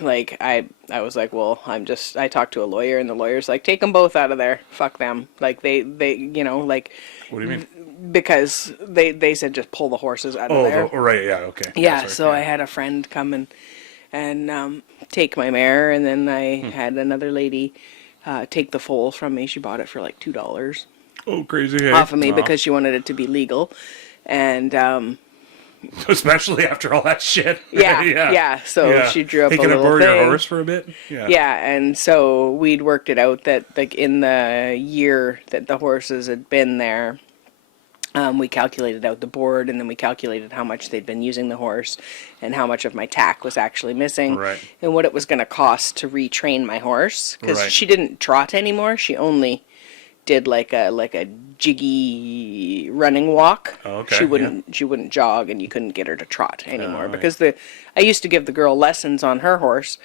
like, I was like, well, I talked to a lawyer, and the lawyer's like, take them both out of there. Fuck them. Like, they you know, like, what do you mean? because they said just pull the horses out of there. Oh, right, yeah, okay. Yeah, sorry, so I had a friend come and take my mare, and then I had another lady take the foal from me. She bought it for like $2 Oh, crazy, hey? off of me Aw. because she wanted it to be legal. And Especially after all that shit. yeah. So she drew up hey, a can I little borrow thing. your horse for a bit? Yeah. Yeah, and so we'd worked it out that like in the year that the horses had been there, we calculated out the board, and then we calculated how much they'd been using the horse and how much of my tack was actually missing, Right. and what it was going to cost to retrain my horse, because Right. she didn't trot anymore. She only did like a jiggy running walk. Oh, okay, She wouldn't jog, and you couldn't get her to trot anymore right. because I used to give the girl lessons on her horse,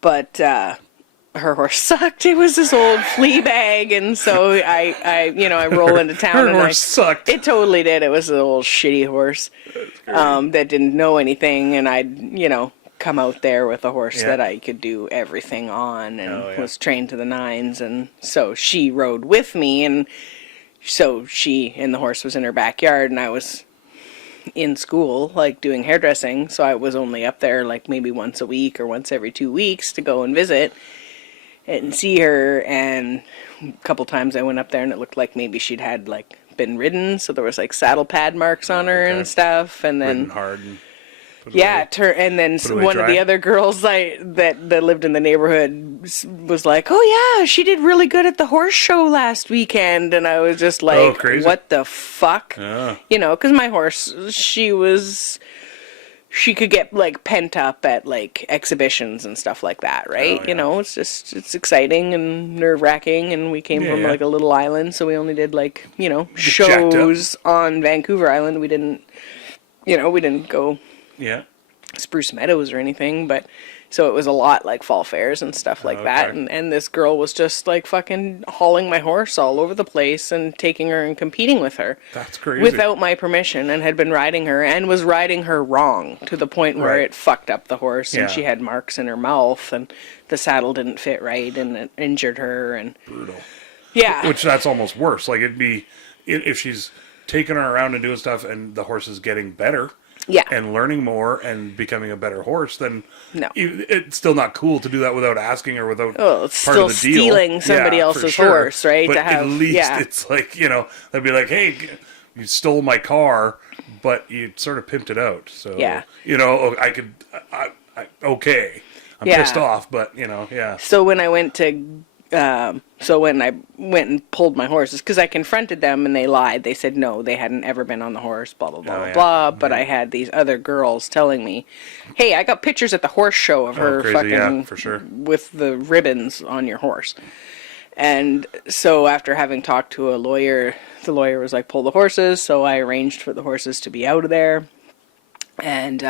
but her horse sucked. It was this old flea bag, and so I roll into town. Her and horse sucked. It totally did. It was an old shitty horse that didn't know anything, and I'd come out there with a horse Yeah. that I could do everything on and Oh, yeah. was trained to the nines. And so she rode with me, and so the horse was in her backyard, and I was in school, like doing hairdressing. So I was only up there like maybe once a week or once every 2 weeks to go and visit and see her. And a couple times I went up there and it looked like maybe she'd had like been ridden, so there was like saddle pad marks on her okay. and stuff. And then Ridden hard. And yeah, and then away one of the dry? other girls that lived in the neighborhood was like, "Oh yeah, she did really good at the horse show last weekend," and I was just like, crazy. "What the fuck?" Yeah. You know, because my horse, she could get like pent up at like exhibitions and stuff like that, right? Oh, yeah. You know, it's exciting and nerve wracking, and we came from Yeah. like a little island, so we only did like jacked up. shows on Vancouver Island. We didn't go Yeah. Spruce Meadows or anything, but so it was a lot like fall fairs and stuff like that. Okay. And this girl was just like fucking hauling my horse all over the place and taking her and competing with her That's crazy. without my permission, and had been riding her and was riding her wrong to the point where Right. it fucked up the horse. Yeah. And she had marks in her mouth, and the saddle didn't fit right, and it injured her. And Brutal. yeah, Which that's almost worse. Like it'd be if she's taking her around and doing stuff, and the horse is getting better. yeah, And learning more and becoming a better horse, then No. it's still not cool to do that without asking or without Well, it's part still of the deal. stealing somebody Yeah, else's for sure. horse, right? But To have- at least yeah. it's like, they'd be like, hey, you stole my car, but you sort of pimped it out. So, Yeah. okay. I'm Yeah. pissed off, but, yeah. So when I went to, when I went and pulled my horses, because I confronted them and they lied. They said no, they hadn't ever been on the horse, blah, blah, blah, Oh, blah, yeah. blah. But I had these other girls telling me, hey, I got pictures at the horse show of her crazy, fucking, yeah, for sure. with the ribbons on your horse. And so after having talked to a lawyer, the lawyer was like, pull the horses. So I arranged for the horses to be out of there. And,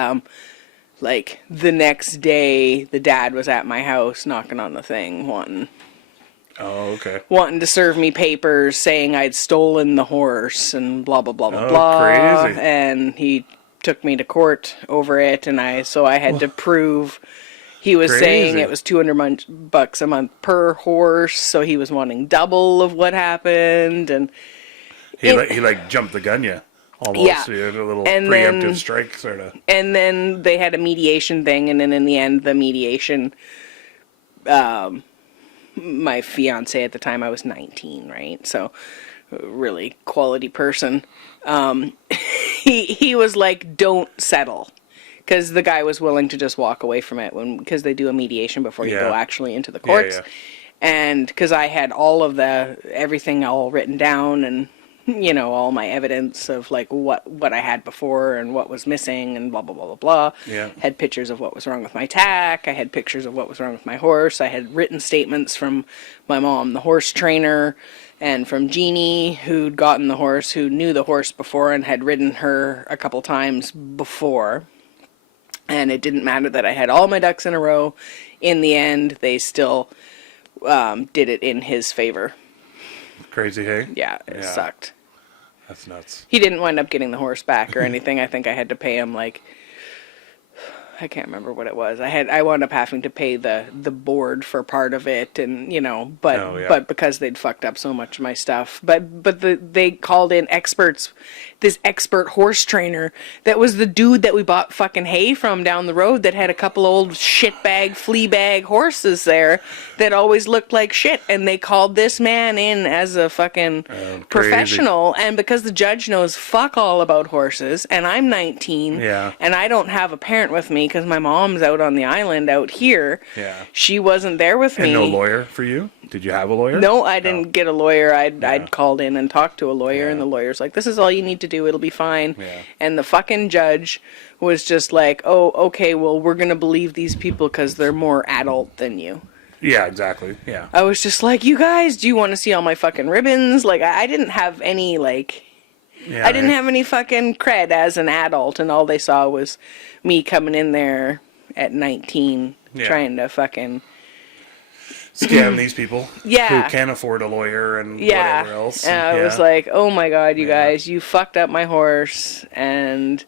like, the next day, the dad was at my house knocking on the thing, Oh, okay. wanting to serve me papers saying I'd stolen the horse and blah, blah, blah, blah, Oh, blah. crazy. And he took me to court over it, and I had to prove he was saying Crazy. it was $200 a month per horse, so he was wanting double of what happened. And He jumped the gun, yeah. Almost. Yeah. He had a little And preemptive then- strike, sort of. And then they had a mediation thing, and then in the end, the mediation, my fiance at the time, I was 19, right? So, a really quality person. He was like, don't settle. Because the guy was willing to just walk away from it because they do a mediation before you Yeah. go actually into the courts. Yeah. And because I had all of everything all written down, and all my evidence of like what I had before and what was missing and blah blah blah blah blah. Yeah. Had pictures of what was wrong with my tack. I had pictures of what was wrong with my horse. I had written statements from my mom, the horse trainer, and from Jeannie, who'd gotten the horse, who knew the horse before and had ridden her a couple times before. And it didn't matter that I had all my ducks in a row. In the end, they still did it in his favor. Crazy, hey? Yeah, it Yeah. sucked. That's nuts. He didn't wind up getting the horse back or anything. I think I had to pay him like, I can't remember what it was. I wound up having to pay the board for part of it, and but Oh, yeah. but because they'd fucked up so much of my stuff. But they called in experts, this expert horse trainer that was the dude that we bought fucking hay from down the road, that had a couple old shitbag, flea bag horses there that always looked like shit, and they called this man in as a fucking Crazy. professional. And because the judge knows fuck all about horses, and I'm 19, Yeah. and I don't have a parent with me because my mom's out on the island out here. Yeah. She wasn't there with me. And no lawyer for you? Did you have a lawyer? No, I didn't get a lawyer. I'd called in and talked to a lawyer, and the lawyer's like, this is all you need to do. It'll be fine. Yeah. And the fucking judge was just like, oh, okay, well, we're going to believe these people because they're more adult than you. Yeah, exactly. Yeah. I was just like, you guys, do you want to see all my fucking ribbons? Like, I didn't have any, like... Yeah, I didn't have any fucking cred as an adult, and all they saw was me coming in there at 19 Yeah. trying to fucking... scam these people Yeah. who can afford a lawyer and Yeah. whatever else. And I was Yeah. like, oh my god, you Yeah. guys, you fucked up my horse and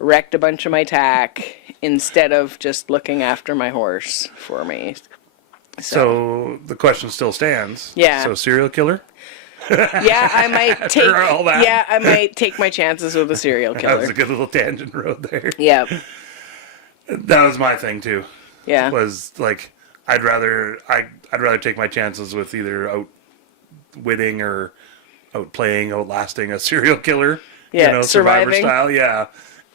wrecked a bunch of my tack instead of just looking after my horse for me. So the question still stands. Yeah. So serial killer? Yeah, I might take. all that. Yeah, I might take my chances with a serial That was killer. a good little tangent road there. Yeah, That was my thing too. yeah, Was like I'd rather take my chances with either outwitting or outplaying, outlasting a serial killer. Yeah, Survivor surviving. style. Yeah,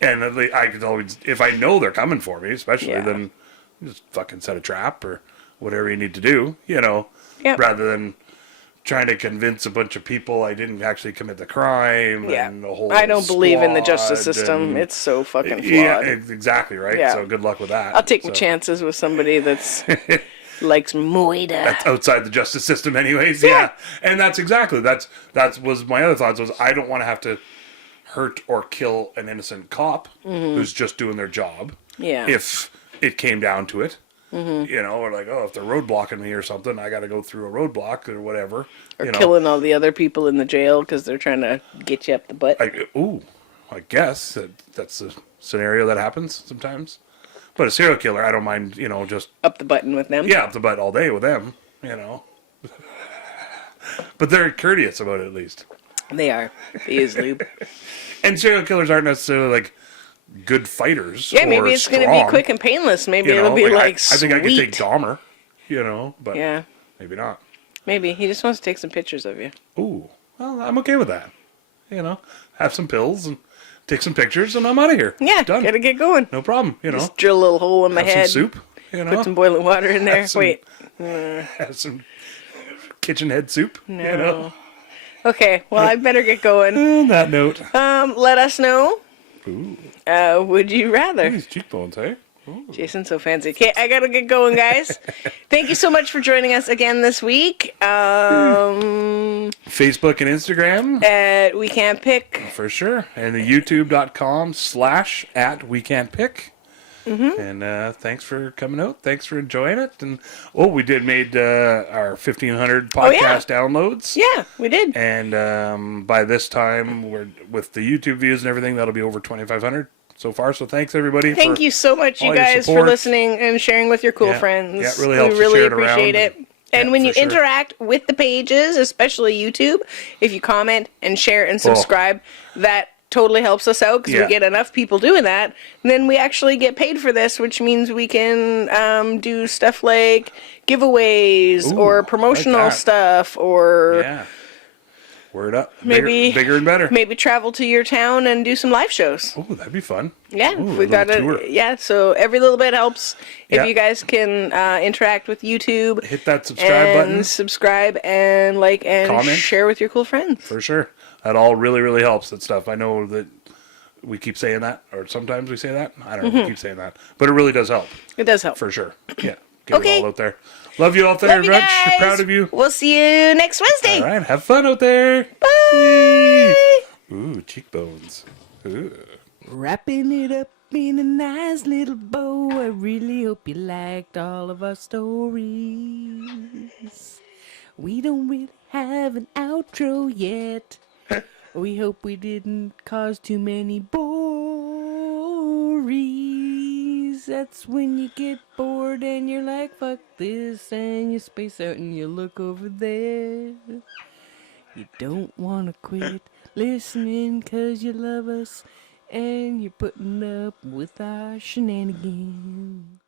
and I could always, if I know they're coming for me, especially Yeah. then just fucking set a trap or whatever you need to do. Yep. Rather than trying to convince a bunch of people I didn't actually commit the crime. yeah. And a whole I don't believe in the justice squad system. and- It's so fucking flawed. Yeah, exactly right. Yeah. So good luck with that. I'll take my So, chances with somebody that's likes moida. That's outside the justice system, anyways. Yeah, and that's exactly that was my other thoughts was I don't want to have to hurt or kill an innocent cop who's just doing their job. Yeah. If it came down to it. Or like, if they're roadblocking me or something, I got to go through a roadblock or whatever. Or killing all the other people in the jail because they're trying to get you up the butt. I guess that's a scenario that happens sometimes. But a serial killer, I don't mind, just Up the button with them. up the butt all day with them, But they're courteous about it at least. They are. They use lube. And serial killers aren't necessarily like good fighters. Yeah, maybe or it's going to strong, be quick and painless. Maybe it'll be like I think I could take sweet. Dahmer, but Yeah, maybe not. maybe. He just wants to take some pictures of you. Ooh, well, I'm okay with that. Have some pills and take some pictures, and I'm out of here. Yeah, Done. gotta get going. No problem. Just drill a little hole in my have head. some soup. Put some boiling water in there. some- Wait. Have some kitchen head soup. No. Okay, well, I better get going. On that note, Let us know. ooh, Would you rather? these cheekbones, hey? Jason's so fancy. Okay, I gotta get going, guys. Thank you so much for joining us again this week. Facebook and Instagram. At We Can't Pick. For sure. And the youtube.com/@wecan'tpick. And thanks for coming out. Thanks for enjoying it. And we made our 1,500 podcast downloads. Yeah, we did. And by this time, we're with the YouTube views and everything, that'll be over 2,500 so far. So thanks everybody. Thank you so much, you all your guys, for support. listening and sharing with your cool Yeah. friends. Yeah, it really helps We to really share it appreciate around. it. And Yeah, when you for sure. interact with the pages, especially YouTube, if you comment and share and subscribe, that totally helps us out because Yeah. we get enough people doing that. And then we actually get paid for this, which means we can do stuff like giveaways Ooh, or I like promotional that. stuff or Yeah. Word up. maybe bigger and better. Maybe travel to your town and do some live shows. Oh, that'd be fun. Yeah, Ooh, we a got little it. tour. Yeah, so every little bit helps. If Yeah. you guys can interact with YouTube, Hit that subscribe and button subscribe and like and Comment. share with your cool friends. for sure. That all really, really helps. That stuff. I know that we keep saying that, or sometimes we say that. I don't know. We keep saying that, but it really does help It does help. for sure. Yeah, get Okay. it all out there. Love you all there, Love you Rich. guys. Proud of you. We'll see you next Wednesday. All right, have fun out there. Bye. Ooh, cheekbones. Ooh. Wrapping it up in a nice little bow. I really hope you liked all of our stories. We don't really have an outro yet. We hope we didn't cause too many bories. That's when you get bored and you're like, fuck this, and you space out and you look over there. You don't want to quit listening 'cause you love us and you're putting up with our shenanigans.